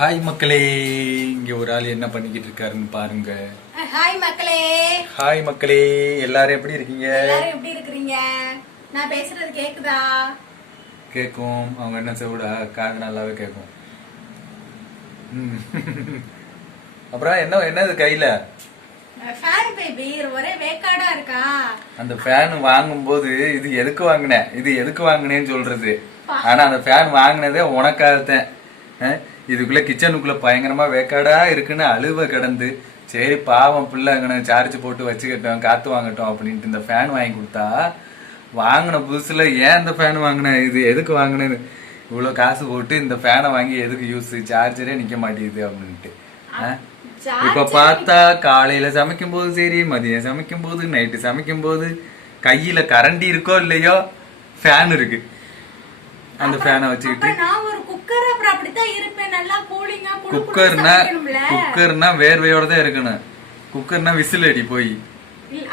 Hi மக்களே, இங்க ஒரு ஆள் என்ன பண்ணிக்கிட்டு இருக்காருன்னு பாருங்க. ஹாய் மக்களே. ஹாய் மக்களே, எல்லாரும் எப்படி இருக்கீங்க? எல்லாரும் எப்படி இருக்கீங்க? நான் பேசுறது கேக்குதா? கேக்கும். அவங்க என்ன சொல்லுடா, காது நல்லாவே கேக்கும். அப்புறம் என்னது கையில? ஃபேன் பேபி, ஒரே வேக்காடா இருக்கா. அந்த ஃபேன் வாங்கும்போது இது எதுக்கு வாங்கினேன்னு சொல்றது. ஆனா அந்த ஃபேன் வாங்கினதே உனக்காகத்தான். இதுக்குள்ள கிச்சனுக்குள்ள பயங்கரமா வேக்காடா இருக்குன்னு அழுவ கிடந்து, சரி பாவம் பிள்ளை அங்கே சார்ஜ் போட்டு வச்சுக்கிட்டோம், காத்து வாங்கட்டும் அப்படின்ட்டு இந்த ஃபேன் வாங்கி கொடுத்தா, வாங்கின புதுசுல ஏன் இந்த ஃபேன் வாங்கினேன், இது எதுக்கு வாங்கினேன்னு இவ்வளோ காசு போட்டு இந்த ஃபேனை வாங்கி எதுக்கு யூஸ், சார்ஜரே நிக்க மாட்டேங்குது அப்படின்ட்டு. இப்ப பார்த்தா காலையில சமைக்கும் போது சரி, மதியம் சமைக்கும் போது, நைட்டு சமைக்கும் போது கையில கரண்டி இருக்கோ இல்லையோ ஃபேன் இருக்கு. அந்த ஃபேனை வச்சுக்கிட்டு குக்கர்னா வேர்வையோட தான் இருக்கணும். குக்கர்னா விசில் அடி போய்.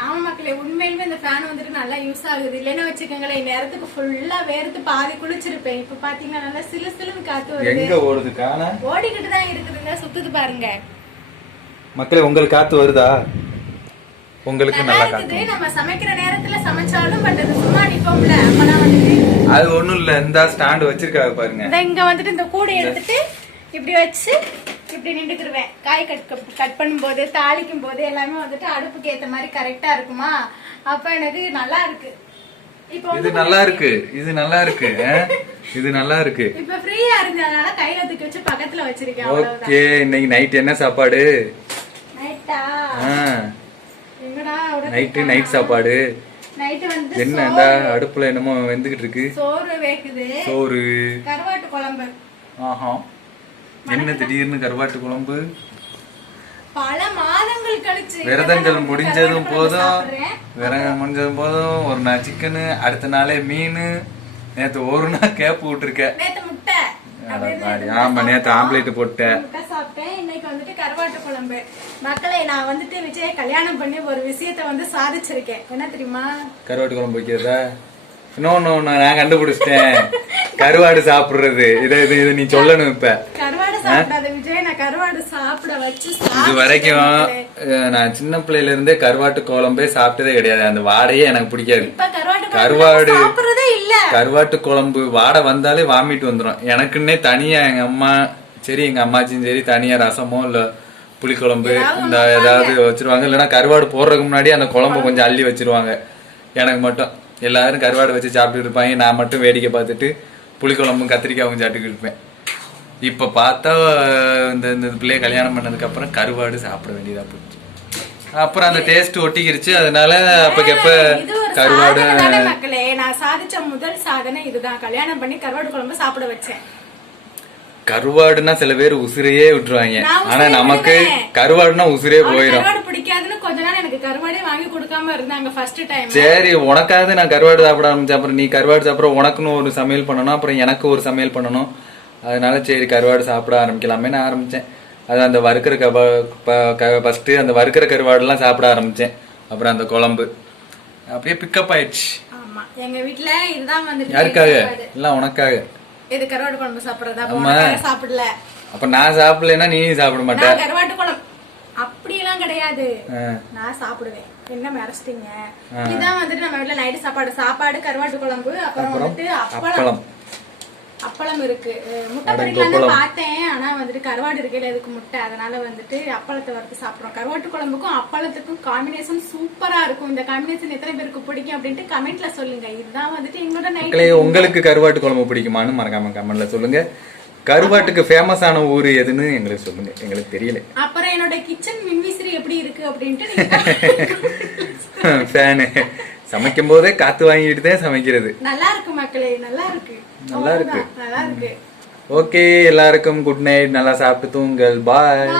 ஆமா மக்களே, உண்மையிலுமே இந்த ஃபேன் வந்துட்டு நல்லா யூஸ் ஆகுது. இல்லைன்னா வச்சுக்கோங்களேன், நேரத்துக்கு ஃபுல்லா வேர்த்து பாதி குளிச்சிருப்பேன். இப்ப பாத்தீங்கன்னா நல்லா சிலு சிலுன்னு காத்து வருது. எங்க ஓடுது காண? ஓடிக்கிட்டு தான் இருக்குதுங்க, சுத்துது பாருங்க மக்களே. உங்களுக்கு காத்து வருதா? உங்களுக்கு நல்லா காத்து. நம்ம சமைக்கிற நேரத்துல சமைச்சாலும் பண்றது சும்மா நிப்போம்ல, அப்பலாம் வந்துட்டு அது ஒண்ணும் இல்ல. இந்த ஸ்டாண்ட் வச்சிருக்காங்க பாருங்க. இங்க வந்துட்டு இந்த கூடை எடுத்துட்டு இப்படி வச்சு இப்படி நின்றுக்குருவேன். காய் கட் பண்ணும்போது, தாளிக்கும் போது எல்லாமே வந்துட்டு அடுப்புக்கு ஏத்த மாதிரி கரெக்டா இருக்குமா. அப்ப எனக்கு நல்லா இருக்கு. இது நல்லா இருக்கு, இது நல்லா இருக்கு, இது நல்லா இருக்கு. இப்ப ஃப்ரீயா இருந்ததனால கையில தூக்கி வச்சு பக்கத்துல வச்சிருக்கேன். ஓகே, இன்னைக்கு நைட் என்ன சாப்பாடு? நைட்டா? நைட் சாப்பாடு நைட் வந்து என்ன அடுப்புல என்னமோ வெந்துகிட்டு இருக்கு. சோறு வேகுது. சோறு, கருவாட்டு குழம்பு. ஆஹா, என்ன திடீர்னு கருவாட்டு குழம்பு? பல மாதங்கள் கழிச்சு விரதங்கள் முடிஞ்சதும் போதும், ஒரு நாள் சிக்கனு, அடுத்த நாளே மீன், நேத்து ஒரு நாள் கேப் விட்டுருக்க. முட்டை. ஆமா, நேத்து ஆம்லேட் போட்டேன். சாப்பிட்டேன். இன்னைக்கு வந்துட்டு கருவாட்டு குழம்பு. மக்களை, நான் வந்துட்டு விஜய கல்யாணம் பண்ணி ஒரு விஷயத்த வந்து சாதிச்சிருக்கேன். என்ன தெரியுமா? கருவாட்டு குழம்பு வைக்கிறதா? நான் கண்டுபிடிச்சிட்டேன். கருவாடு சாப்பிடுறது. இதை நீ சொல்லணும். இப்ப கருவாடு சாப்பிடாத விஜய், நான் கருவாடு சாப்பிட வச்சு இது வரைக்கும் நான் சின்ன பிள்ளையில இருந்தே கருவாட்டு குழம்பே சாப்பிட்டதே கிடையாது. அந்த வாடையே எனக்கு பிடிக்காது. கருவாட்டு குழம்பு வாடை வந்தாலே வாமிட்டு வந்துடும். எனக்குன்னே தனியா எங்க அம்மா சரி, எங்க அம்மாச்சியும் சரி, தனியா ரசமோ இல்ல புளிக்குழம்பு இந்த ஏதாவது வச்சிருவாங்க. இல்லைன்னா கருவாடு போடுறதுக்கு முன்னாடி அந்த குழம்பு கொஞ்சம் அள்ளி வச்சிருவாங்க. எனக்கு மட்டும் எல்லாரும் கருவாடு வச்சு சாப்பிட்டு இருப்பாங்க. நான் மட்டும் வேடிக்கை பார்த்துட்டு புளிக்குழம்பும் கத்திரிக்காயும் சாப்பிட்டுக்கிட்டு இருப்பேன். இப்ப பார்த்தா இந்த பிள்ளைய கல்யாணம் பண்ணதுக்கு அப்புறம் கருவாடு சாப்பிட வேண்டியதா போச்சு. அப்புறம் அந்த டேஸ்ட் ஒட்டிக்கிருச்சு. அதனால அப்பக்கப்ப கருவாடு. மக்களே, நான் சாதிச்ச முதல் சாதனை இதுதான். கல்யாணம் பண்ணி கருவாடு குழம்பு சாப்பிட வச்சேன். கருவாடுனா சில பேர் உசிரையே விட்டுருவாங்க. ஆனா நமக்கு கருவாடுனா உசிரே போயிடும். பிடிக்காதுன்னு கொஞ்ச நாள் எனக்கு கருவாடே வாங்கி கொடுக்காம இருந்தாங்க ஃபர்ஸ்ட் டைம். சரி, உனக்காவது நான் கருவாடு சாப்பிட ஆரம்பிச்சேன். அப்புறம் நீ கருவாடு சாப்பிட உனக்குன்னு ஒரு சமையல் பண்ணணும், அப்புறம் எனக்கு ஒரு சமையல் பண்ணணும். அதனால சரி கருவாடு சாப்பிட ஆரம்பிக்கலாமே நான் ஆரம்பிச்சேன். அது அந்த வறுக்கிற ஃபர்ஸ்ட் அந்த வறுக்கிற கருவாடு எல்லாம் சாப்பிட ஆரம்பிச்சேன். அப்புறம் அந்த குழம்பு அப்படியே பிக்கப் ஆயிடுச்சு. ஆமா, எங்க வீட்டுல இதுதான் வந்து. யாருக்காக? எல்லாம் உனக்காக. இது கருவாட்டு குழம்பு சாப்பிடுறதா? சாப்பிடல. அப்ப நான் சாப்பிடலன்னா நீ சாப்பிட மாட்டேன். கருவாட்டு குழம்பு அப்படி எல்லாம் கிடையாது, நான் சாப்பிடுவேன். என்ன மறைச்சிட்டீங்க? இதான் வந்துட்டு நம்ம வீட்டுல நைட்டு சாப்பாடு கருவாட்டு குழம்பு. அப்புறம் வந்துட்டு அப்பளம் இருக்கு. முட்டை பொரியலாம் பார்த்தேன், ஆனா வந்துட்டு கருவாடு இருக்கல, எதுக்கு முட்டை? அதனால வந்துட்டு அப்பளத்தை வறுத்து சாப்பிடுறோம். கருவாட்டு குழம்புக்கும் அப்பளத்துக்கும் காம்பினேஷன் சூப்பரா இருக்கும். இந்த காம்பினேஷன் எத்தனை பேருக்கு பிடிக்கும் அப்படின்ட்டு கமெண்ட்ல சொல்லுங்க. இதுதான் வந்துட்டு எங்களோட நைட். உங்களுக்கு கருவாட்டு குழம்பு பிடிக்குமான்னு மறக்காம கமெண்ட்ல சொல்லுங்க. கருவாட்டுக்கு ஃபேமஸ் ஆன ஊரு எதுன்னு எங்களுக்கு சொல்லுங்க, எங்களுக்கு தெரியல. அப்புறம் என்னோட கிச்சன் மின்விசிறி எப்படி இருக்கு அப்படின்ட்டு ஃபேனு சமைக்கும் போதே காத்து வாங்கிட்டு தான் சமைக்கிறது. நல்லா இருக்கு மக்களே, நல்லா இருக்கு, நல்லா இருக்கு, நல்லா இருக்கு. ஓகே, எல்லாருக்கும் குட் நைட். நல்லா சாப்பிட்டு தூங்குங்கள். பாய்.